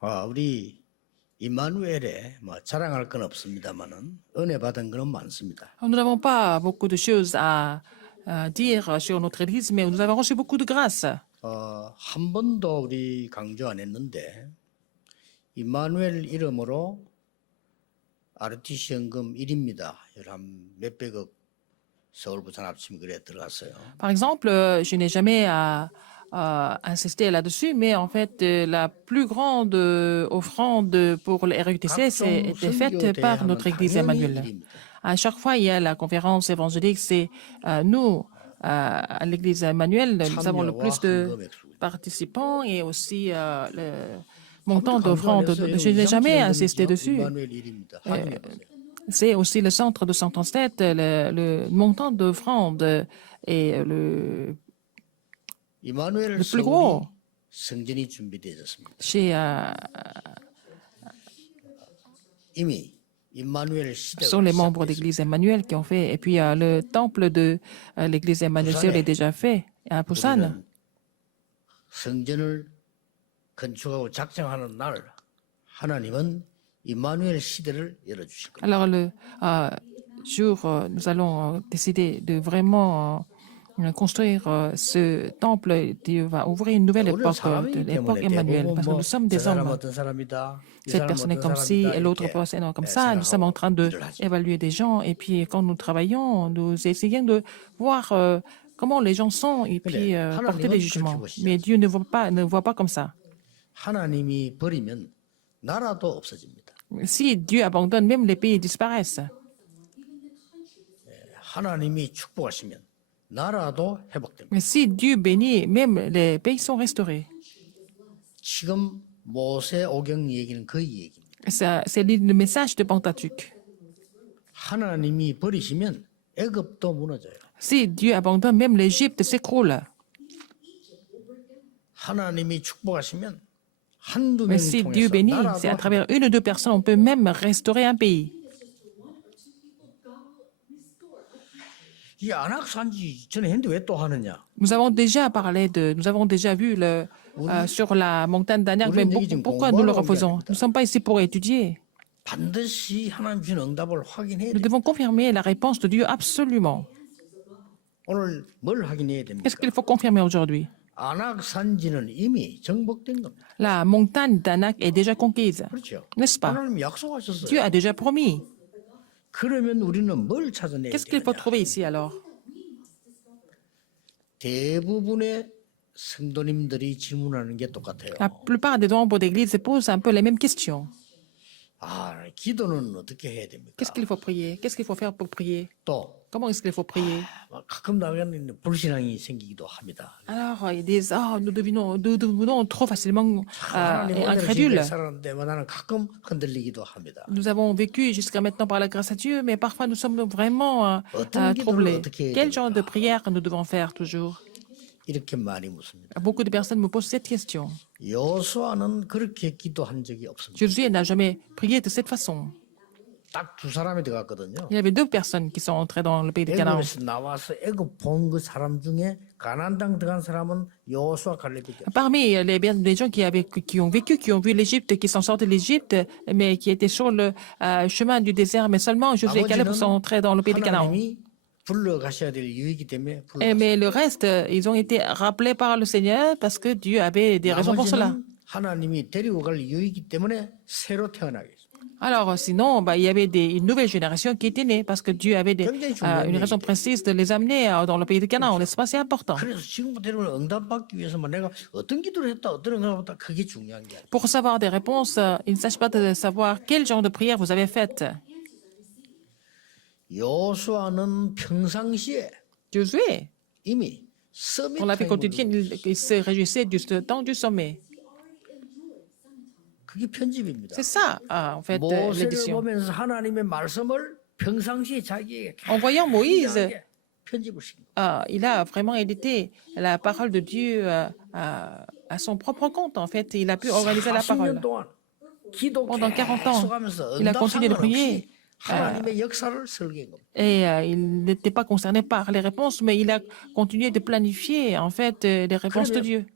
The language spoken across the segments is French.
우리 임마누엘에 뭐 자랑할 건 없습니다만은 은혜 받은 거는 많습니다. Nous n'avons pas beaucoup de choses à dire sur notre Église, mais nous avons reçu beaucoup de grâce. 한 번도 우리 강조 안 했는데 임마누엘 이름으로 RTC 연금 1입니다. 한 몇백억 서울 부산 합치면 그래 들어갔어요. Par exemple, je n'ai jamais insisté là-dessus, mais en fait, la plus grande offrande pour le RUTC était faite par notre Église Emmanuel. À chaque fois, il y a la conférence évangélique, c'est nous, à l'Église Emmanuel, nous avons le plus de participants et aussi le montant d'offrande. Je n'ai jamais insisté dessus. C'est aussi le centre de 137, le montant d'offrande est le plus gros 성전이 준비되었습니다. chez 이미 임마누엘 시대가 sont les membres d'Église Emmanuel qui ont fait. Et puis le temple de l'Église Emmanuel est déjà fait à Busan. 성전을 건축하고 작정하는 날 하나님은 임마누엘 시대를 열어주실 겁니다. Alors le jour, nous allons décider de vraiment construire ce temple. Dieu va ouvrir une nouvelle époque, de l'époque Emmanuel, parce que nous sommes des hommes. Cette personne est comme ci et l'autre personne est comme ça. Nous sommes en train d'évaluer des gens et puis quand nous travaillons, nous essayons de voir comment les gens sont et puis porter des jugements. Mais Dieu ne voit pas comme ça. 하나님이 버리면 나라도 없어집니다. Si Dieu abandonne, même les pays disparaissent. 하나님이 축복하시면 나라도 회복됩니다. Mais si Dieu bénit, même les pays sont restaurés. 지금 모세 오경 얘기는 그 얘기입니다. C'est le message de Pentateuque. 하나님이 버리시면 애굽도 무너져요. Si Dieu abandonne, même l'Égypte s'écroule. 하나님이 축복하시면 한두 명 Mais si Dieu 통해서 bénit, c'est à 나라도 travers une ou deux personnes, on peut même restaurer un pays. 이 안악산지 전에 했는데 왜 또 하느냐? Nous avons déjà vu sur la montagne d'Anak, mais pourquoi nous le refaisons? Nous ne sommes pas ici pour étudier. 반드시 하나님 주신 응답을 확인해야 Nous 돼요. devons confirmer la réponse de Dieu absolument. 오늘 뭘 확인해야 됩니까? Qu'est-ce qu'il faut confirmer aujourd'hui? 안악산지는 이미 정복된 겁니다. La montagne d'Anak est déjà conquise, 그렇죠? n'est-ce pas? 하나님 약속하셨어요. Dieu a déjà promis. 그러면 우리는 뭘 찾아내야 Qu'est-ce qu'il faut 되느냐? trouver ici alors? 대부분의 성도님들이 질문하는 게 똑같아요. La plupart des membres d'église se posent un peu les mêmes questions. 기도는 어떻게 해야 됩니까? Qu'est-ce qu'il faut prier? Qu'est-ce qu'il faut faire pour prier? 또 Comment est-ce qu'il faut prier? 가끔 나가는 불신앙이 생기기도 합니다. Alors, ils disent, nous devenons trop facilement 하나님 은혜를 incrédules. 살았는데 나는 가끔 흔들리기도 합니다. Nous avons vécu jusqu'à maintenant par la grâce à Dieu, mais parfois nous sommes vraiment troublés. Quel genre de prière nous devons faire toujours? 이렇게 많이 묻습니다. Beaucoup de personnes me posent cette question. 여호수아는 그렇게 기도한 적이 없습니다. Josué n'a jamais prié de cette façon. 딱 두 사람이 들어갔거든요. Il y avait deux personnes qui sont entrées dans le pays de Canaan. 애굽에서 나와서 애굽 본 그 사람 중에 가나안 땅 들어간 사람은 여호수아 갈렙밖에 없어요. Parmi les gens qui ont vécu, qui ont vu l'Égypte, qui sont sortis de l'Égypte, mais qui étaient sur le chemin du désert, mais seulement Josué et Caleb sont entrés dans le pays de Canaan. 하나님이 불러가셔야 될 이유이기 때문에 Mais le reste, ils ont été rappelés par le Seigneur parce que Dieu avait des raisons pour cela. 나머지는 하나님이 데리고 갈 이유이기 때문에 새로 태어나게 했습니다. Alors, sinon, il y avait une nouvelle génération qui était née parce que Dieu avait une raison précise de les amener dans le pays de Canaan. N'est-ce pas? C'est important. 그래서 지금부터 데리고 응답받기 위해서만 내가 어떤 기도를 했다, 어떤 응답을 했다, 그게 중요한 게 아니에요. Pour recevoir des réponses, il ne s'agit pas de savoir quel genre de prière vous avez faite. 여호수아는 평상시에 Josué, 이미 서밋 pour la vie 타임을 quotidienne, il se réjouissait du temps du sommet. 그게 편집입니다. C'est ça, en fait, 모세를 l'édition. 보면서 하나님의 말씀을 평상시에 자기에게 En voyant Moïse, 귀하게 편집을 시킵니다. il a vraiment édité la parole de Dieu à son propre compte, en fait. Il a pu organiser la 40년 parole. 동안 기도 Pendant 40 ans, 계속하면서 il a continué de 응답 prier. 상관없이 하나님의 역사를 설계한 겁니다. Et il n'était pas concerné par les réponses, mais il a continué de planifier, en fait, les réponses de Dieu.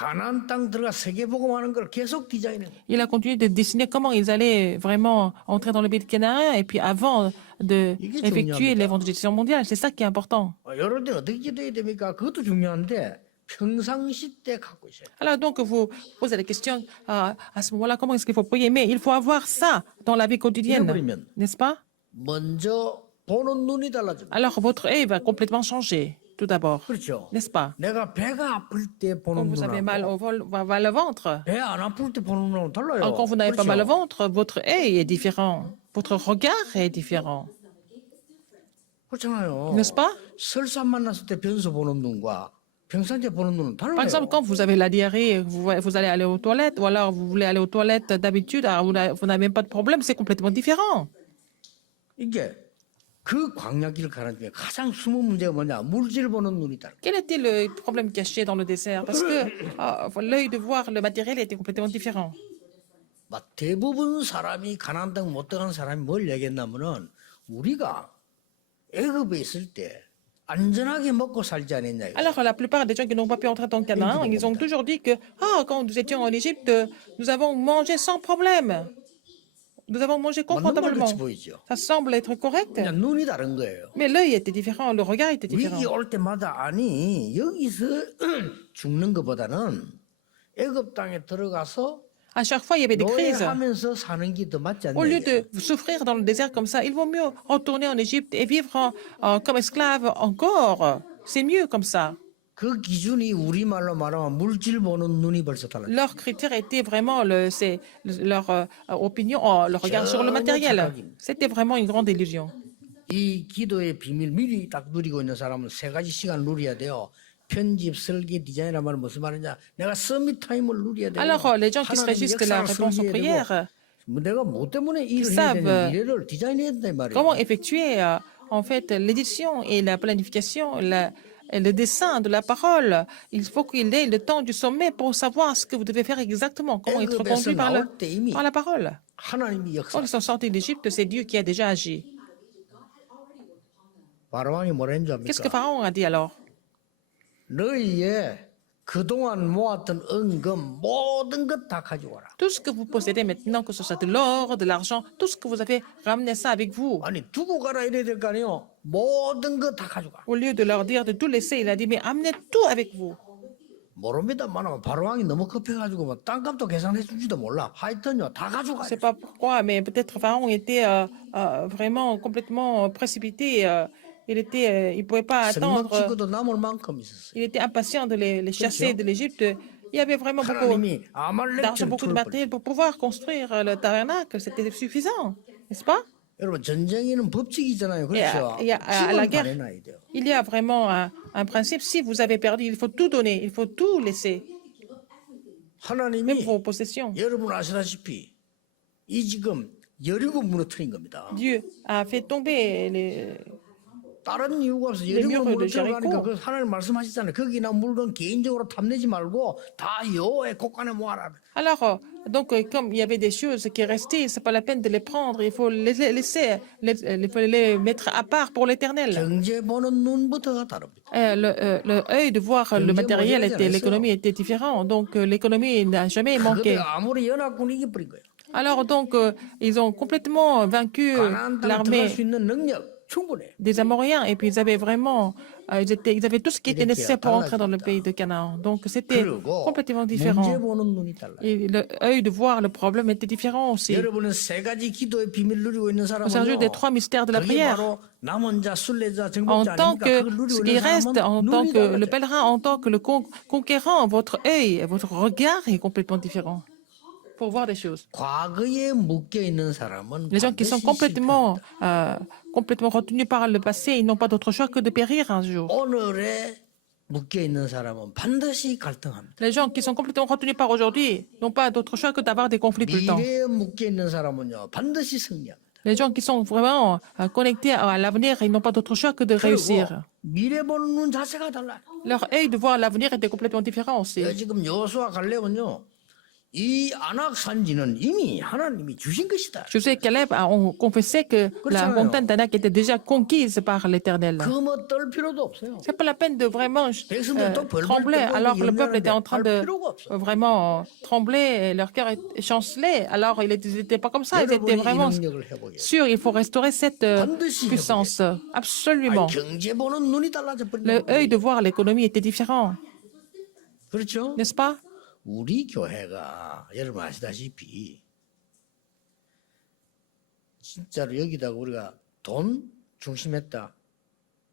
가나안 땅 들어가 세계복음하는 걸 계속 디자인해. Il a continué de dessiner comment ils allaient vraiment entrer dans le pays de Canaan et puis avant d'effectuer l'évangélisation mondiale. C'est ça qui est important. 여러 때 어떻게 기도해야 됩니까? 그것도 중요한데 평상시 때 갖고 있어요. Alors donc, vous posez la question à ce moment-là, comment est-ce qu'il faut prier? Mais il faut avoir ça dans la vie quotidienne, n'est-ce pas? 먼저 보는 눈이 달라집니다. Alors votre œil va complètement changer, tout d'abord, 그렇죠. n'est-ce pas? 내가 배가 아플 때 Quand 보는 vous avez mal 눈하고 au ventre, 배 안 아플 때 보는 눈하고 달라요. quand vous n'avez pas mal au 그렇죠? ventre, votre œil est différent, votre regard est différent, 그렇잖아요. n'est-ce pas? 설사 만났을 때 변소 보는 눈과 평상시에 보는 눈은 달라요. Par exemple, quand vous avez la diarrhée, vous allez aller aux toilettes, ou alors vous voulez aller aux toilettes d'habitude, alors vous n'avez même pas de problème, c'est complètement différent. 이게 그 광야길 가는 중에 가장 숨은 문제가 뭐냐? 물질 보는 눈이 다른. Quel était le problème caché dans le désert? Parce que l'œil de voir le matériel était complètement différent. 막 대부분 사람이 가나안 땅 못 들어간 사람이 뭘 얘기했냐면은 우리가 애굽에 있을 때 안전하게 먹고 살지 않았냐. Alors, la plupart des gens qui n'ont pas pu entrer dans le Canaan, ils ont toujours dit que quand nous étions en Égypte, nous avons mangé sans problème. Nous avons mangé 맞는 confortablement. 말같이 보이죠. Ça semble être correct, 그냥 눈이 다른 거예요. mais l'œil était différent, le regard était différent. 위기 올 때마다 아니 여기서 죽는 것보다는 애굽 땅에 들어가서 À chaque fois, il y avait des crises. 노예하면서 사는 게 더 맞지 Au lieu 않냐. de souffrir dans le désert comme ça, il vaut mieux retourner en Égypte et vivre comme esclave encore. C'est mieux comme ça. 그 기준이 우리말로 말하면 물질 보는 눈이 벌써 달라요. Leur critère était vraiment leur opinion, le regard sur le matériel. C'était vraiment une grande illusion. 이 기도의 비밀 미리 딱 누리고 있는 사람은 세 가지 시간을 누려야 돼요. 편집, 설계, 디자인이란 말은 무슨 말이냐? 내가 서밋 타임을 누려야 돼요. Alors, les gens qui se réjouissent de la réponse aux prières, 내가 뭐 때문에 일을 해야 savent 되는 미래를 디자인해야 된다 이 말이에요. comment effectuer en fait l'édition et la planification, et le dessin de la parole. Il faut qu'il ait le temps du sommet pour savoir ce que vous devez faire exactement, comment être conduit par la parole. 하나님이 Quand 역사. ils sont sortis d'Égypte, c'est Dieu qui a déjà agi. 바로왕이 뭐라 했는지 Qu'est-ce que 압니까? Pharaon a dit alors? 너희의 그동안 모았던 은금 모든 것 다 가져와라. Tout ce que vous possédez maintenant, que ce soit de l'or, de l'argent, tout ce que vous avez, ramenez ça avec vous. 아니 두고 가라 이래야 될 거 아니에요. 모든 것 다 가져가. Au lieu de leur dire de tout laisser, il a dit, mais amenez tout avec vous. 모릅니다만 바로왕이 너무 급해가지고 뭐 땅값도 계산해 줄지도 몰라. 하여튼요 다 Je ne 가져가. sais pas pourquoi, mais peut-être Pharaon était vraiment complètement précipité. Il ne pouvait pas attendre. 생각 찍어도 남을 만큼 있었어요. Il était impatient de les chasser de l'Égypte. Il y avait vraiment beaucoup 하나님이 d'argent, 아말렉 beaucoup de 전투를 벌. matériel pour pouvoir construire le tabernacle. C'était suffisant, n'est-ce pas? 여러분 전쟁에는 법칙이잖아요. Et 그렇죠. à la 집은 guerre, 반해놔야 돼요. il y a vraiment un principe. Si vous avez perdu, il faut tout donner, il faut tout laisser, même 하나님이 vos possessions. 여러분 아시다시피 이 지금 여리고 무너뜨린 겁니다. Dieu a fait tomber 다른 이유가 없어. murs 여리고 de 무너뜨려가니까 Jéricho. 그 하나님 말씀하시잖아요. 거기나 물건 개인적으로 탐내지 말고 다 여호와의 곳간에 모아라. Alors, donc, comme il y avait des choses qui restaient, c'est pas la peine de les prendre. Il faut les laisser, il faut les mettre à part pour l'Éternel. 경제 보는 눈부터가 다릅니다. Le œil de voir le matériel, l'économie était différent. Donc, l'économie n'a jamais manqué. 그들 아무리 연합군이 이겨버린 거예요. Alors, donc, ils ont complètement vaincu 가나안 땅에 들어갈 l'armée 수 있는 능력 충분해. des Amoréens. Et puis, ils avaient vraiment, ils avaient tout ce qui était nécessaire pour entrer dans le pays de Canaan. Donc, c'était 그리고 complètement 문제 différent. 보는 눈이 달라요. Et l'œil de voir le problème était différent aussi. 여러분은 세 가지 기도의 비밀 누리고 있는 Au sujet des 사람은요. 3 mystères de la 그게 prière. 바로 남은 자, 순례자, En 정복자 tant 아닙니까? que 그걸 누리고 ce qui 있는 reste, en 사람은 tant 눈이 que le 달라져요. pèlerin, en tant que le conquérant, votre œil, votre regard est complètement différent pour voir des choses. 과거에 묶여 있는 사람은 Les gens qui sont 반드시 complètement retenus par le passé, ils n'ont pas d'autre choix que de périr un jour. 오늘에 묶여 있는 사람은 반드시 갈등합니다. Les gens qui sont complètement retenus par aujourd'hui n'ont pas d'autre choix que d'avoir des conflits tout le temps. 미래에 묶여 있는 사람은요 반드시 승리합니다. Les gens qui sont vraiment connectés à l'avenir, ils n'ont pas d'autre choix que de 그리고 réussir. 미래 보는 눈 자세가 달라요. Leur œil de voir l'avenir était complètement différent aussi. 지금 여호수아 갈렙은요 이 안악 산지는 이미 하나님이 주신 것이다. Josué et Caleb ont confessé que la montagne d'Anak était déjà conquise par l'Éternel. 그뭐 떨 필요도 없어요. C'est pas la peine de vraiment 백성들도 벌벌 trembler 떨고 alors que le peuple était en train 할 de 필요가 없어. vraiment trembler et leur cœur chancelait. Alors ils n'étaient pas comme ça, ils étaient 여러분이 이 vraiment 능력을 회복해야 돼. sûrs. Il faut restaurer cette puissance. Absolument. 경제 보는 눈이 달라져 Le 버린다. œil de voir l'économie était différent, 그렇죠? n'est-ce pas? 우리 교회가 여러분 아시다시피 진짜로 여기다가 우리가 돈 중심했다.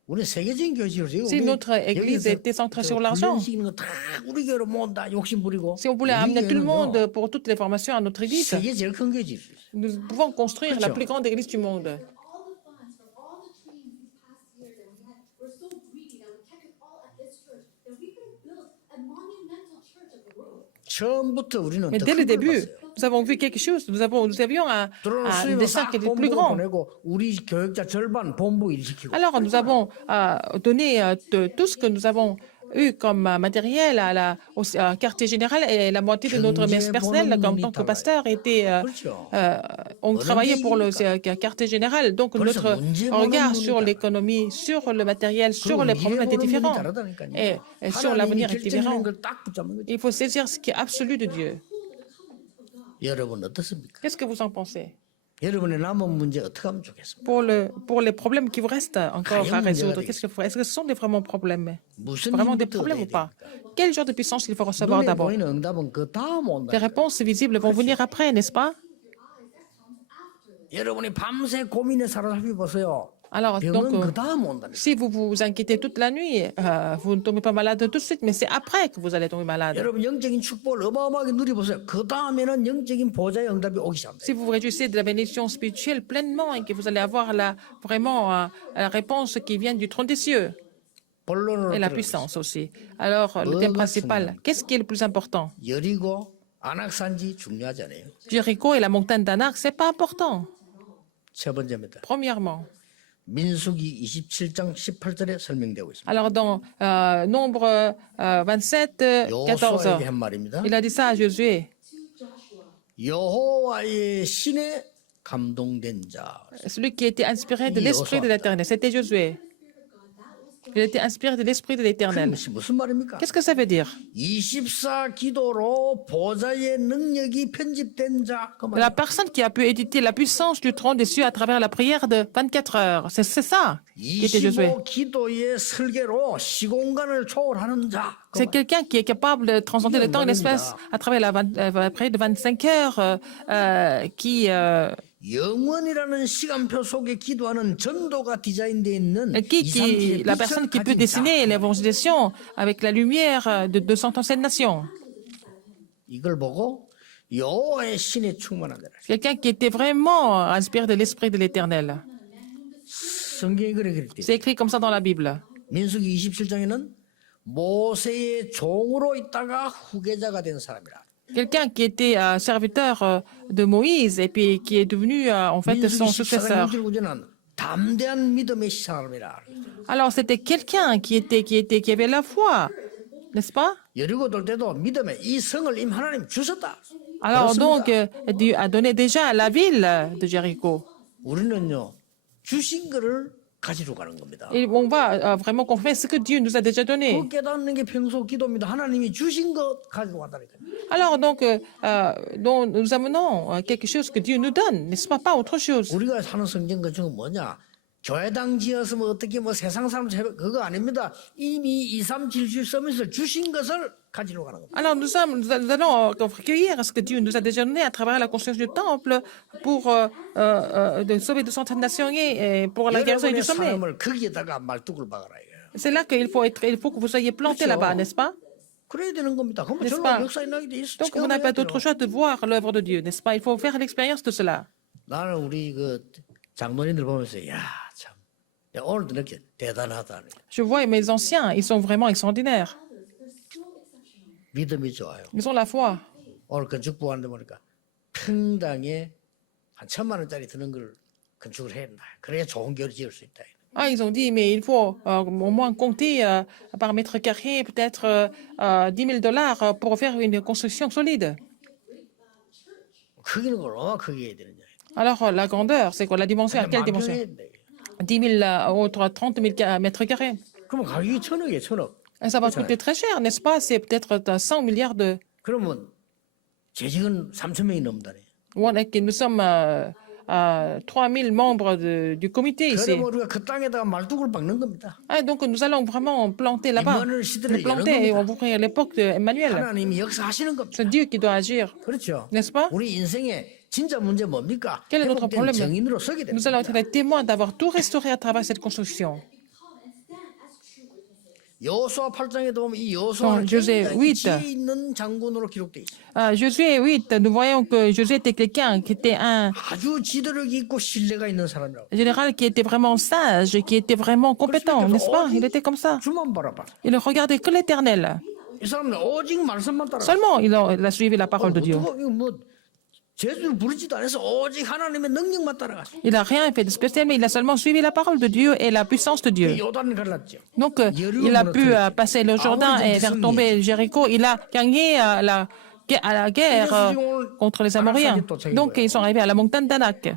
우리 세계적인 교회지로 Si notre église était centrée sur l'argent, 다 우리 교회로 모은다 욕심 부리고. si on voulait amener tout le monde pour toutes les formations à notre église, 세계 제일 큰 교회지. nous pouvons construire la plus grande église du monde. all the funds for all the trainings these past years that we had, we're so greedy that we kept it all at this church, that we could have built a monumental church of the world. 처음부터 우리는 Mais 더 dès le 큰 걸 début, 봤어요. nous avons vu quelque chose. Nous avions 들어오는 un 수입을 dessin 싹 qui était plus 본부로 grand. 보내고 우리 교육자 절반 본부 일시키고. Alors, nous avons donné tout ce que nous avons eu comme matériel au quartier général et la moitié de notre personnel, comme tant que pasteur, ont travaillé pour le quartier général. Donc, notre regard sur l'économie, sur le matériel, sur les problèmes était différent. Et sur l'avenir est différent. 딱 붙잡는 거죠. Il faut saisir ce qui est absolu de Dieu. 여러분 어떻습니까? Qu'est-ce que vous en pensez? 여러분의 남은 문제 어떻게 하면 좋겠습니까? Pour les problèmes qui vous restent encore à résoudre, est-ce que ce sont des vraiment problèmes? 무슨 Vraiment des 힘부터 problèmes ou 얻어야 pas? 됩니까? Quel genre de puissance il faut recevoir 눈에 d'abord? 보이는 응답은 그 다음 온다. Les réponses visibles vont venir après, n'est-ce pas? 여러분이 밤새 고민에 사로잡히 보세요. Alors, donc, 병은 그 다음 온다. si vous vous inquiétez toute la nuit, vous ne tombez pas malade tout de suite, mais c'est après que vous allez tomber malade. 여러분 영적인 축복을 어마어마하게 누려보세요. 그 다음에는 영적인 보좌의 응답이 오기 시작합니다. Si vous vous réjouissez de la bénédiction spirituelle pleinement et que vous allez avoir vraiment la réponse qui vient du trône des cieux 본론으로 et la 들어가겠습니다. puissance aussi. Alors, le thème principal, qu'est-ce qui est le plus important? 여리고 안악산지 중요하지 않아요. Jéricho et la montagne d'Anak, c'est pas important. 첫 번째입니다. Premièrement, 민수기 27장 18절에 설명되고 있습니다. alors dans Nombre 27, 14, 여호수아에게 한 말입니다. il a dit ça à Josué. 여호와의 신에 감동된 자. Celui qui était inspiré de l'Esprit de l'Éternel, c'était Josué. Il était inspiré de l'Esprit de l'Éternel. 무슨 말입니까? Qu'est-ce que ça veut dire? 24 기도로 보좌의 능력이 편집된 자. 그 말. La personne qui a pu éditer la puissance du trône des cieux à travers la prière de 24 heures. C'est ça qui était Josué. 25 기도의 설계로 시공간을 초월하는 자. 그 C'est 말. quelqu'un qui est capable de transcender le temps et l'espace à travers la prière de 25 heures qui 영원이라는 시간표 속에 기도하는 전도가 디자인되어 있는 la personne qui peut dessiner l'évangélisation avec la lumière de 200 anciennes nations. 이걸 보고 여호와의 신에 충만한 자라. Quelqu'un qui était vraiment inspiré de l'Esprit de l'Éternel. 성경이 그래 그랬대. C'est écrit comme ça dans la Bible. 민수기 27장에는 모세의 종으로 있다가 후계자가 된 사람이라. Quelqu'un qui était serviteur de Moïse et puis qui est devenu en fait son 민수기 successeur. 14장 6절은 담대한 믿음의 사람이라. Alors c'était quelqu'un qui avait la foi, n'est-ce pas? 여리고 돌 때도 믿음에 이 성을 임 하나님 주셨다. Alors 그렇습니다. donc Dieu a donné déjà la ville de Jéricho. 우리는요 주신 거를 가지러 가는 겁니다. Et on va vraiment confirmer ce que Dieu nous a déjà donné. 그 깨닫는 게 평소 기도입니다. 하나님이 주신 것 가지러 간다니까요. Alors donc nous amenons quelque chose que Dieu nous donne, n'est-ce pas? Pas autre chose. 우리가 사는 성경 건축은 뭐냐? 교회당 지었으면 어떻게 뭐 세상 사람 그거 아닙니다. 이미 2, 3, 7주 서밋을 주신 것을 가지러 가는 겁니다. Alors nous allons recueillir ce que Dieu nous a déjà donné à travers la construction du temple pour de sauver 200 nations et pour la guérison du 여러분의 sommet. 삶을 거기에다가 말뚝을 박아라 이거예요. C'est là qu'il faut que vous soyez plantés là-bas, n'est-ce pas? 그래야 되는 겁니다. 그러면 N'est-ce 절로 pas? 역사 일어나게 돼 있어. Donc vous n'avez pas d'autre choix de voir l'œuvre de Dieu, n'est-ce pas? Il faut faire l'expérience de cela. 나는 우리 그 장로님들 보면서 야 참, 야, 오늘도 이렇게 대단하다. Je vois mes anciens, ils sont vraiment extraordinaires. 믿음이 좋아요. Ils ont la foi. 오늘 건축부 하는데 보니까 평당에 한 1,000만 원짜리 드는 걸 건축을 해야 된다. 그래야 좋은 교회를 지을 수 있다. Ah, ils ont dit, mais il faut au moins compter par mètre carré peut-être $10,000 pour faire une construction solide. 크기는 얼마나 크게 해야 되느냐. Alors, la grandeur, c'est quoi? La dimension, à quelle dimension? 만평해야 돼. 10 000 ou 30 000 mètres carrés. 그러면 가격이 천억이에요, 천억. Et ça va coûter très cher, n'est-ce pas? C'est peut-être 100 milliards de 그러면 재직은 3천 명이 넘다네. won. Et que nous sommes 3 000 membres du comité ici. 그러면 우리가 그 땅에다가 말뚝을 박는 겁니다. Ah, donc, nous allons vraiment planter là-bas. 임마누엘 시대를 Les planter et 여는 on va ouvrir l'époque d'Emmanuel. 하나님이 역사하시는 겁니다. C'est Dieu qui doit agir, 그렇죠. n'est-ce pas? 우리 인생의 진짜 문제 뭡니까? Quel est notre 회복된 problème? 정인으로 서게 됩니다. Nous allons être les témoins d'avoir tout restauré à travers cette construction. 여호수아 8장에도 보면 이 여호수아는 Dans Josué 굉장히 8. 지혜 있는 장군으로 기록돼 있어요. Josué 8, nous voyons que Josué était quelqu'un qui était un 아주 지도력이 있고 신뢰가 있는 사람이라고. général qui était vraiment sage, qui était vraiment compétent, n'est-ce pas? Il était comme ça. 주만 바라봐. Il ne regardait que l'éternel. 이 사람은 오직 말씀만 따라. Seulement, il a suivi la parole de Dieu. 이거 뭐 제주를 부르지도 않아서 오직 하나님의 능력만 따라갔어. Il n'a rien fait de spécial, mais il a seulement suivi la parole de Dieu et la puissance de Dieu. 요단을 갈랐죠. Donc, il a pu passer le Jourdain et faire tomber Jéricho. Il a gagné à la guerre contre les Amoriens. Donc, ils sont arrivés à la montagne d'Anak.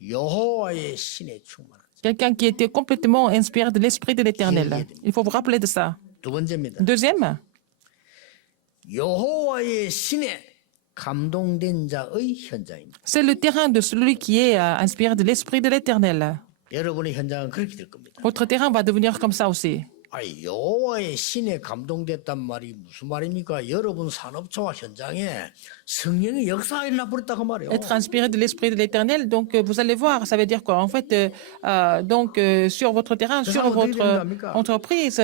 여호와의 신에 충만한. Quelqu'un qui était complètement inspiré de l'Esprit de l'Éternel. Il faut vous rappeler de ça. 두 번째입니다. Deuxième, 여호와의 신에 감동된 자의 현장입니다. c'est le terrain de celui qui est inspiré de l'Esprit de l'Éternel. 여러분의 현장은 그렇게 될 겁니다. Votre terrain va devenir comme ça aussi. 아니, 여호와의 신에 감동됐단 말이 무슨 말입니까? 여러분 산업초와 현장에 성령의 역사가 일어나 버렸다 그 말이에요. Être inspiré de l'Esprit de l'Éternel, donc vous allez voir, ça veut dire quoi? En fait, sur votre terrain, sur votre entreprise,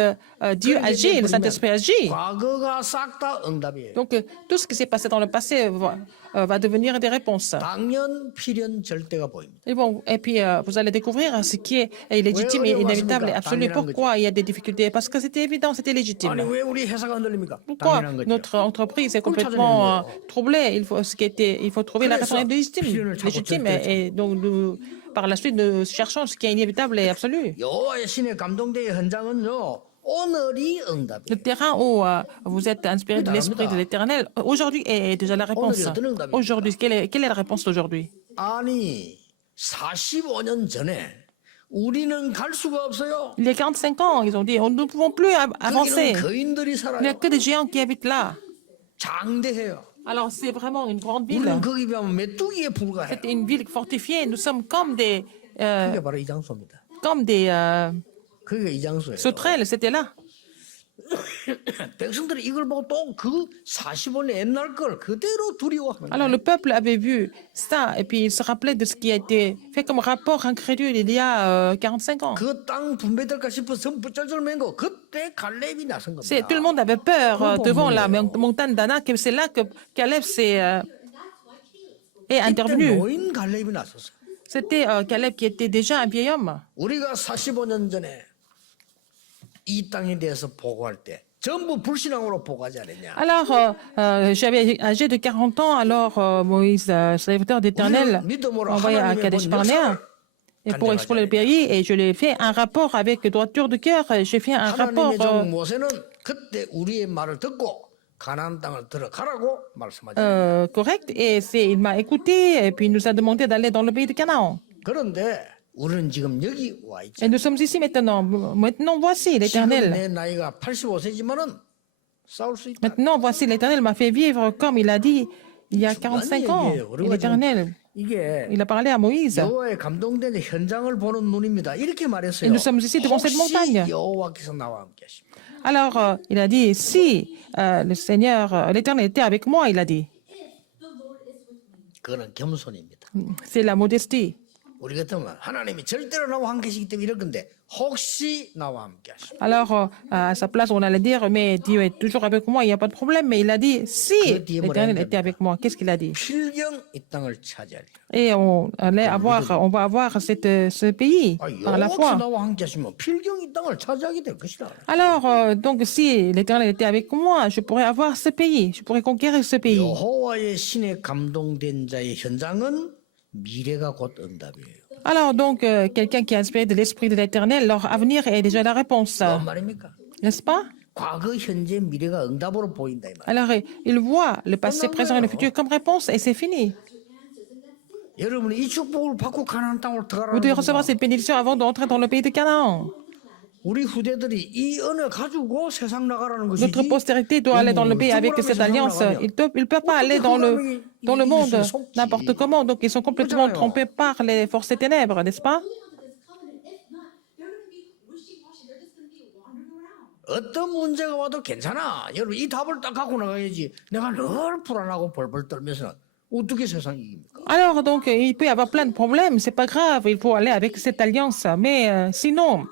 Dieu agit, le Saint-Esprit agit. 과거가 싹 다 응답이에요. Donc, tout ce qui s'est passé dans le passé va devenir des réponses. 당연, 필연, 절대가 보입니다. Et puis, vous allez découvrir ce qui est illégitime et inévitable et absolu. Pourquoi il y a des difficultés? Parce que c'était évident, c'était légitime. 아니 왜 우리 회사가 흔들립니까? Pourquoi 당연한 거죠. notre entreprise est complètement troublée? Il faut trouver la raison légitime. Et donc, par la suite, nous cherchons ce qui est inévitable et absolu. 여호와의 신에 감동된 현장은요. 오늘이 응답이에요. Le terrain où vous êtes inspiré de l'Esprit de l'Éternel, aujourd'hui est déjà la réponse. Aujourd'hui, quelle est la réponse d'aujourd'hui? 아니 45년 전에 우리는 갈 수가 없어요. Il y a 45 ans, ils ont dit, nous ne pouvons plus avancer. 거기는 거인들이 Il n'y a 살아요. que des géants qui habitent là. 장대해요. Alors, c'est vraiment une grande ville. 우리는 거기 비하면 메뚜기에 불과해요. C'est une ville fortifiée. Nous sommes comme des 그게 바로 이 장소입니다. 그게 이 장소예요. sauterelles. C'était là. 백성들이 이걸 보고 또 그 45년 옛날 걸 그대로 두려워합니다. Alors, le peuple avait vu ça et puis il se rappelait de ce qui a été fait comme rapport incrédule il y a 45 ans. 그 땅 분배될까 싶어서 전부 쩔쩔맨 거 그때 갈렙이 나선 겁니다. Tout le monde avait peur devant la montagne d'Anak et c'est là que Caleb est 그때 intervenu. 노인 갈렙이 나섰어요. C'était Caleb qui était déjà un vieil homme. 우리가 45년 전에 이 땅에 대해서 보고할 때 전부 불신앙으로 보고하지 않았냐? Alors, j'avais âgé de 40 ans, alors Moïse, serviteur d'Éternel, m'a envoyé à Kadesh Barnéa et pour explorer le pays et je l'ai fait un rapport avec droiture de cœur. J'ai fait un rapport 하나님의 종 모세는 그때 우리의 말을 듣고 가나안 땅을 들어가라고 말씀하셨습니다. correct et il m'a écouté et puis il nous a demandé d'aller dans le pays de Canaan. 그런데 우리는 지금 여기 와 있죠. Et nous sommes ici maintenant. Maintenant, voici 지금 l'Éternel. 내 나이가 85세지만은 싸울 수 있다. Maintenant, voici l'Éternel m'a fait vivre comme il a dit il y a 45 ans. Et l'Éternel, 이게 il a parlé à Moïse. 여호와의 감동된 현장을 보는 눈입니다. 이렇게 말했어요. Et nous sommes ici devant cette montagne. 혹시 여호와께서 나와 함께 하십니다. Alors, il a dit, si le Seigneur, l'Éternel était avec moi, il a dit. 그거는 겸손입니다. C'est la modestie. 우리 같으면 하나님이 절대로 나와 함께 하시기 때문에 이럴 건데 혹시 나와 함께 하십니다. Alors, à sa place, on allait dire, mais Dieu est toujours avec moi, il n'y a pas de problème. Mais il a dit, si l'Éternel était avec moi, qu'est-ce qu'il a dit? 필경 이 땅을 차지하리라. Et on va avoir ce pays par la 여호와께서 foi. 나와 함께 하시면 필경 이 땅을 차지하게 될 것이다. Alors, donc, si l'Éternel était avec moi, je pourrais avoir ce pays, je pourrais conquérir ce pays. 여호와의 신에 감동된 자의 현장은 미래가 곧 응답이에요. Alors, donc, quelqu'un qui est inspiré de l'Esprit de l'Éternel, leur avenir est déjà la réponse. 뭔 말입니까? N'est-ce pas? 과거, 현재, 미래가 응답으로 보인다 이 말. Alors, ils voient le passé, présent et le futur comme réponse et c'est fini. 여러분이 이 축복을 받고 가나안 땅으로 Vous 들어가라는 devez recevoir 겁니다. cette bénédiction avant d'entrer dans le pays de Canaan. 우리 후대들이 이 은혜 가지고 세상 나가라는 것이지. Notre postérité doit aller dans le pays avec cette alliance. Ils ne peuvent pas aller dans le monde n'importe comment. Donc, ils sont complètement trompés par les forces des ténèbres, n'est-ce pas? 어떤 문제가 와도 괜찮아. 여러분 이 답을 딱 갖고 나가야지. 내가 늘 불안하고 벌벌 떨면서 어떻게 세상 이깁니까? Alors, donc, il peut y avoir plein de problèmes. C'est pas grave. Il faut aller avec cette alliance. Mais sinon,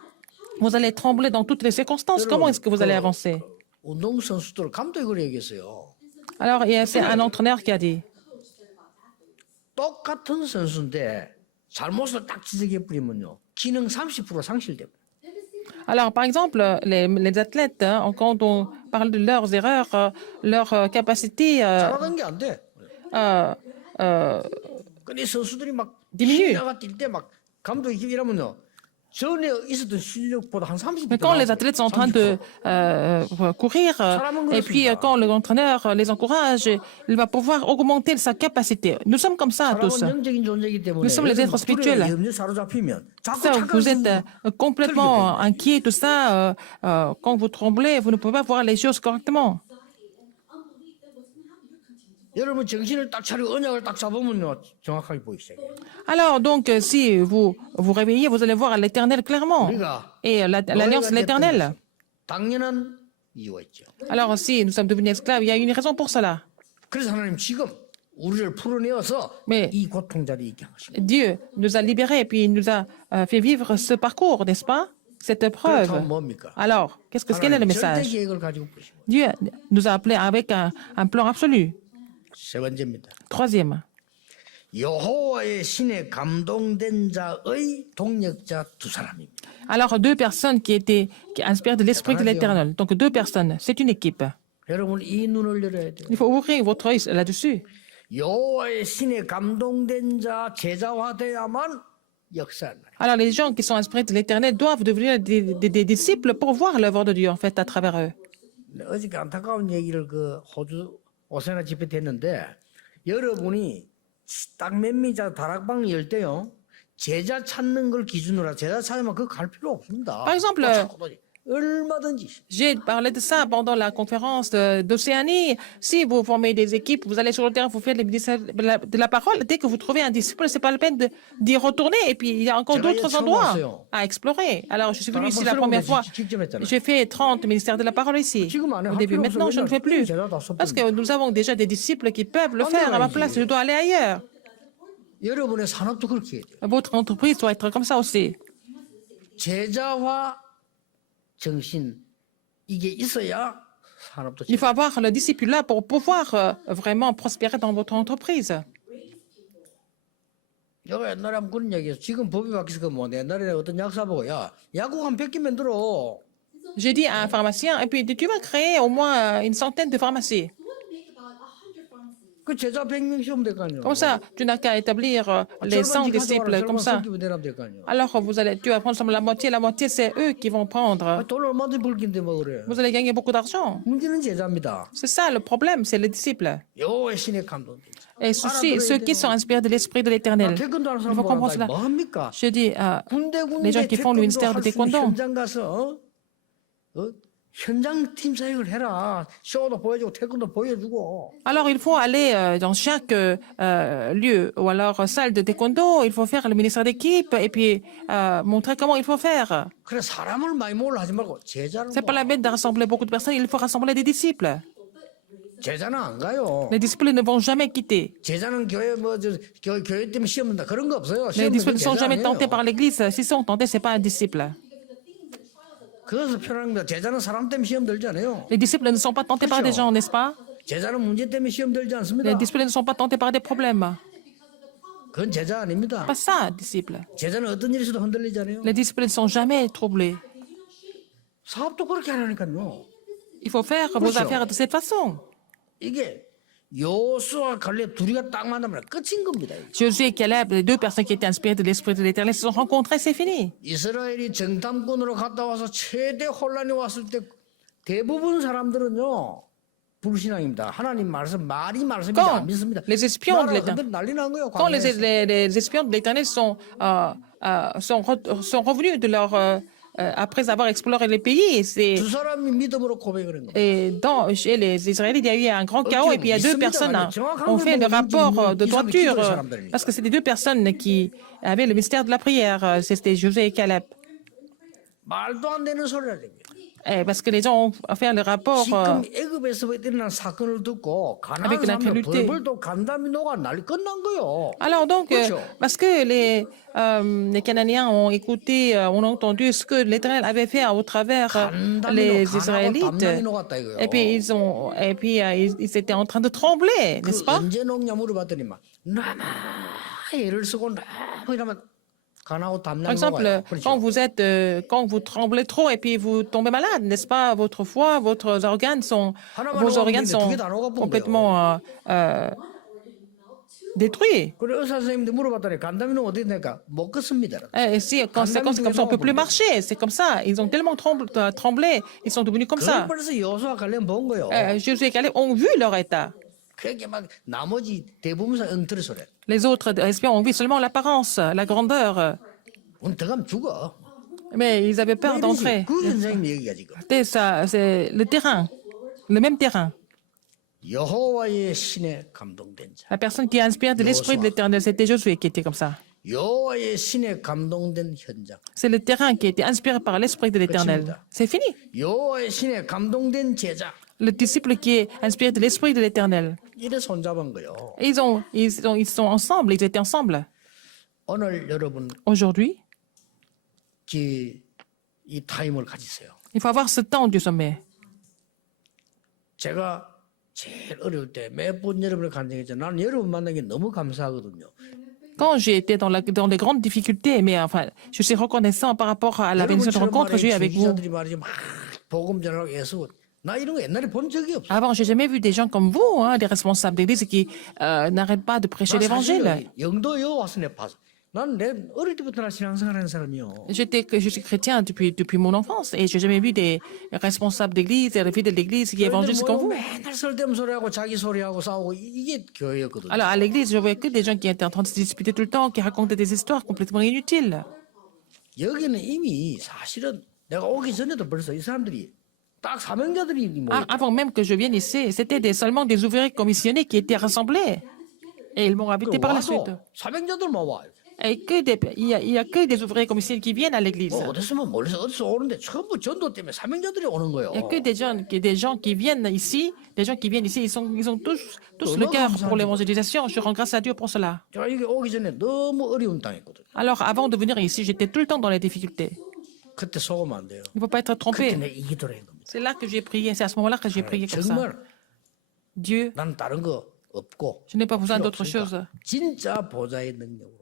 vous allez trembler dans toutes les circonstances. Comment est-ce que vous allez avancer? 운동 선수들 감독이 그래 얘기했어요. Alors, c'est un entraîneur qui a dit. 똑같은 선수인데 잘못을 딱 지적해 버리면요. 기능 30% 상실돼요. Alors, par exemple, les athlètes, hein, quand on parle de leurs erreurs, leur capacité 잘하던 게 안 돼. 근데 선수들이 막 디미뉴. 나가 뛸 때 막 감독이 이러면요. 전에 있었던 실력보다 한 30%. Mais quand les athlètes sont en train de courir, et puis quand l'entraîneur les encourage, il va pouvoir augmenter sa capacité. Nous sommes comme ça tous. 영적인 존재이기 때문에 Nous sommes les êtres spirituels. 염려 사로잡히면 자꾸 Ça, 착한 vous êtes complètement inquiet, tout ça. Quand vous tremblez, vous ne pouvez pas voir les choses correctement. 여러분 정신을 딱 차리고 언약을 딱 잡으면요 정확하게 보이기 시작해요. Alors, donc, si vous vous réveillez, vous allez voir l'Éternel clairement. Et l'alliance de l'Éternel. 당연한 이유가 있죠. Alors, si nous sommes devenus esclaves, il y a une raison pour cela. 그래서 하나님 지금 우리를 풀어내어서 네. 이 고통자리에 있게 하십니다. Dieu nous a libérés et puis il nous a fait vivre ce parcours, n'est-ce pas? Cette épreuve. 그렇다면 뭡니까? Alors, quel est le 하나님 절대 message? 계획을 가지고 보시고. Dieu nous a appelés avec un plan absolu. 세 번째입니다. Troisième. 여호와의 신에 감동된 자의 동력자 두 사람입니다. Alors, deux personnes qui inspirées de l'Esprit de l'Éternel. Donc, deux personnes, c'est une équipe. 여러분 이 눈을 열어야 돼요. Il faut ouvrir votre œil là-dessus. 여호와의 신에 감동된 자 제자화돼야만 역사한다. Alors, les gens qui sont inspirés de l'Éternel doivent devenir des disciples pour voir l'œuvre de Dieu, en fait, à travers eux. 어저께 안타까운 얘기를 그 호주 오세나 집회 됐는데 여러분이 딱 몇미자 다락방 열 때요 제자 찾는 걸 기준으로 제자 찾으면 그거 갈 필요 없습니다. Par exemple, 얼마든지. J'ai parlé de ça pendant la conférence d'Océanie. Si vous formez des équipes, vous allez sur le terrain, vous faites de la parole. Dès que vous trouvez un disciple, c'est pas la peine d'y retourner. Et puis, il y a encore d'autres endroits à explorer. Alors, je suis venu ici la première fois. J'ai fait 30 ministères de la parole ici, au début. Maintenant, je ne fais plus. Parce que nous avons déjà des disciples qui peuvent le faire à ma place. Je dois aller ailleurs. 여러분의 산업도 그렇게 해야 돼요. Votre entreprise doit être comme ça aussi. 제자화 정신 이게 있어야 산업도. Il faut avoir le disciple-là pour pouvoir vraiment prospérer dans votre entreprise. 내가 옛날에 한번 그런 얘기했어. 지금 법이 바뀌어서 뭐 옛날에 어떤 약사 보고 야 약국 한 100개 만들어. J'ai dit à un pharmacien, et puis tu vas créer au moins une centaine de pharmacies. 그 제자 100명 시험 될 거 아니야. Comme ça, tu n'as qu'à établir les 100 disciples comme ça. Alors, tu vas prendre seulement la moitié, c'est eux qui vont prendre. 돈 얼마든지 벌긴데 뭐 그래. Vous allez gagner beaucoup d'argent. 문제는 제자입니다. C'est ça le problème, c'est les disciples. 여호와의 신의 감동. Et ceux qui sont inspirés de l'Esprit de l'Éternel. 태권도 하는 Il faut 사람 comprendre cela. 뭐 합니까? Je dis, les gens qui font le ministère de taekwondo. 현장 가서 현장 팀 사역을 해라. 쇼도 보여주고 태권도 보여주고. Alors, il faut aller dans chaque lieu ou alors salle de taekwondo. Il faut faire le ministère d'équipe et puis montrer comment il faut faire. 그래 사람을 많이 모으려 하지 말고 제자를. C'est pas la peine de rassembler beaucoup de personnes. Il faut rassembler des disciples. 제자는 안 가요. Les disciples ne vont jamais quitter. 제자는 교회 교회 때문에 시험 본다 그런 거 없어요. Les disciples ne sont 제자 jamais 아니에요. tentés par l'Église. S'ils sont tentés, c'est pas un disciple. 그래서 편합니다. 제자는 사람 때문에 시험 들지 않아요. Les disciples ne sont pas tentés par des gens, n'est-ce pas? 제자는 문제 때문에 시험 들지 않습니다. Les disciples ne sont pas tentés par des problèmes. 그건 제자 아닙니다. Pas ça, disciples. 제자는 어떤 일에서도 흔들리지 않아요. Les disciples ne sont jamais troublés. 사업도 그렇게 하라니까요. Il faut faire vos affaires de cette façon. 이게 요수와 갈렙 둘이가 딱 만나면 끝인 겁니다. Josué et Caleb, les deux personnes qui étaient inspirées de l'Esprit de l'Éternel, se sont rencontrées, c'est fini. 이스라엘이 정탐꾼으로 갔다 와서 최대 혼란이 왔을 때 대부분 사람들은요 불신앙입니다. 하나님 말씀 말이 말씀인지 Quand 안 믿습니다. les espions de 나라가 l'Éternel, 그대로 난리 난 거예요. quand 광야에서. les espions de l'Éternel sont revenus de leur, après avoir exploré les pays, 두 사람이 믿음으로 고백을 한 겁니다. et chez les Israélites, il y a eu un grand chaos et puis il y a deux personnes ont fait le rapport de droiture parce que c'était deux personnes qui avaient le mystère de la prière. C'était Josué et Caleb. 말도 안 되는 소리를 하는 거예요. Parce que les gens ont fait le rapport 지금 애굽에서 일어난 사건을 듣고 가나안 사람들 벌벌도 간담이 녹아 난리 끝난 거예요. Alors donc, 그렇죠. parce que les Cananéens ont écouté, ont entendu ce que l'Éternel avait fait au travers les Israélites, 담낭이 녹았다 이거요. et puis ils étaient en train de trembler, n'est-ce 그 pas? 언제 녹냐 물어봤더니만 너무 애를 쓰고 너무 이러면 간하고 Par 담낭이 exemple, 녹아요. 그렇죠. quand vous tremblez trop et puis vous tombez malade, n'est-ce pas? Votre foie, vos organes sont complètement détruits. 그래 의사 선생님들 물어봤더니 간담이 녹 어디 되니까 못 걷습니다. Et si, quand c'est comme ça, on ne peut plus marcher. C'est comme ça. Ils ont tellement tremblé, ils sont devenus comme ça. 그래서 여호수아 갈렙 본 거요. Josué et Caleb ont vu leur état. 그게 막 나머지 대부분 엉터리 소리. Les autres espions ont vu seulement l'apparence, la grandeur. 오늘 들어가면 죽어. Mais ils avaient peur d'entrer. 그 선생님 얘기가 지금 C'est le terrain, le même terrain. 여호와의 신에 감동된 자. La personne qui a inspiré de l'esprit de l'Éternel, c'était Josué qui était comme ça. 여호와의 신에 감동된 현장. C'est le terrain qui a été inspiré par l'esprit de l'Éternel. C'est fini. 여호와의 신에 감동된 제자. Le disciple qui est inspiré de l'esprit de l'Éternel. 이래 손잡은 거요. Ils sont ensemble, ils étaient ensemble. 오늘 여러분 Aujourd'hui, 이 타임을 가지세요. il faut avoir ce temps du sommet. 제가 제일 어려울 때 몇 번 여러분을 간증했죠. 나는 여러분 만나는 게 너무 감사하거든요. Quand j'ai été dans les grandes difficultés, mais enfin, je suis reconnaissant par rapport à la bénédiction de rencontre que j'ai eu avec vous. 주기자들이 말이죠. 막 복음 전하고 애쓰고 나 이런 거 옛날에 본 적이 없어. Avant, j'ai jamais vu des gens comme vous, hein, des responsables d'église qui n'arrêtent pas de prêcher 나 사실 l'évangile. 영도에 와서 내 봤어. 나는 내 어릴 때부터 나 신앙생활하는 사람이요. Je suis chrétien depuis mon enfance et j'ai jamais vu des responsables d'église, des fidèles de l'église qui évangélisent comme vous. 맨날 쓸데없는 소리하고 자기 소리하고 싸우고 이게 교회였거든요. Alors, à l'église, je voyais que des gens qui étaient en train de se disputer tout le temps, qui racontaient des histoires complètement inutiles. 여기는 이미 사실은 내가 오기 전에도 벌써 이 사람들이 딱 사명자들이 뭐 Avant même que je vienne ici, c'était seulement des ouvriers commissionnés qui étaient rassemblés. Et ils m'ont invité par la suite. 사명자들만 와. Et il y a que des ouvriers commissionnés qui viennent à l'église. 뭐 어디서만 멀리서 어디서 오는데 전부 전도 때문에 사명자들이 오는 거예요. Il y a que des gens qui viennent ici, ils ont tous le cœur pour l'évangélisation. Je rends grâce à Dieu pour cela. 제가 여기 오기 전에 너무 어려움 당했거든요. Alors, avant de venir ici, j'étais tout le temps dans les difficultés. 그때 속으면 안 돼요. Il ne faut pas être 그때 trompé. 내 이 기도를 한 겁니다. C'est là que j'ai prié, c'est à ce moment-là que j'ai prié comme ça. 정말 Dieu, 난 다른 거 없고 je n'ai pas besoin 필요 d'autre 없으니까 chose. 진짜 보좌의 능력으로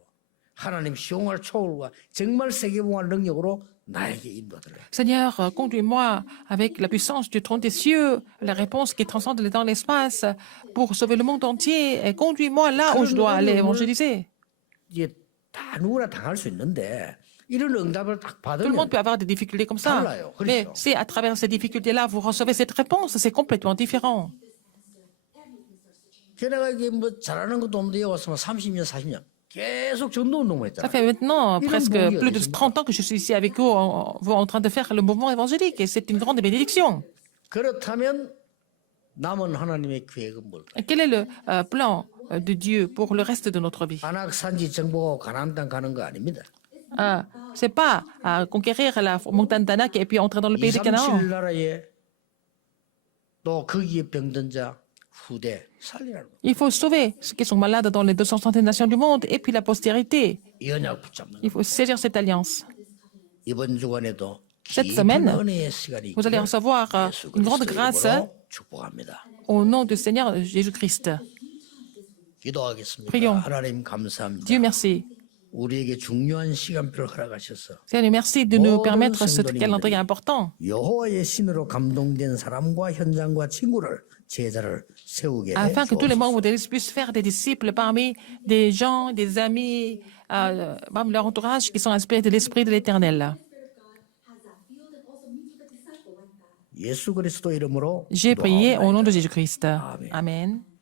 하나님 시용할 초월과 정말 세계봉할 능력으로 나에게 인도하더라. Seigneur, conduis-moi avec la puissance du trône des cieux, la réponse qui transcende dans l'espace pour sauver le monde entier. Et conduis-moi là où je dois aller évangéliser. 이게 다 누구나 당할 수 있는데 이런 응답을 딱 Tout le monde 받으면 peut avoir des difficultés comme ça. 달라요. Mais 그렇죠. si à travers ces difficultés-là, vous recevez cette réponse, c'est complètement différent. 걔네가 이게 뭐 잘하는 것도 없는데 여기 왔으면 30년, 40년 계속 전도 운동만 Ça 했잖아. fait maintenant Il presque a un bon plus de Dieu, 30 ans que je suis ici avec vous en train de faire le mouvement évangélique et c'est une grande bénédiction. 그렇다면 남은 하나님의 계획은 뭘까? Et quel est le plan de Dieu pour le reste de notre vie? 안악 산지 정복하고 가나안 땅 가는 거 아닙니다. C'est pas conquérir la montagne d'Anak et puis entrer dans le pays de Canaan. 237 나라에 또 거기에 병든 자 후대 살리라는 거. Il faut sauver ceux qui sont malades dans les 260 nations du monde et puis la postérité. 이 언약 붙잡는 거. Il faut saisir cette alliance. 이번 주간에도 Cette 깊은 semaine, 은혜의 시간이 Vous allez 있기를 recevoir 예수 une grande 그리스도의 grâce 이름으로 축복합니다. au nom du Seigneur Jésus-Christ. 기도하겠습니다. Prions. 하나님 감사합니다. Dieu merci. 우리에게 중요한 시간표를 허락하셔서 Seigneur, merci de nous permettre ce calendrier important. 여호와의 신으로 감동된 사람과 현장과 친구를 제자를 세우게 Afin que tous les 해주옵소서. membres de l'Église puissent faire des disciples parmi des gens, des amis, parmi leur entourage qui sont inspirés de l'Esprit de l'Éternel. 예수 그리스도 이름으로 J'ai prié au nom de 기도하옵나이다. Jésus-Christ. Amen. Amen.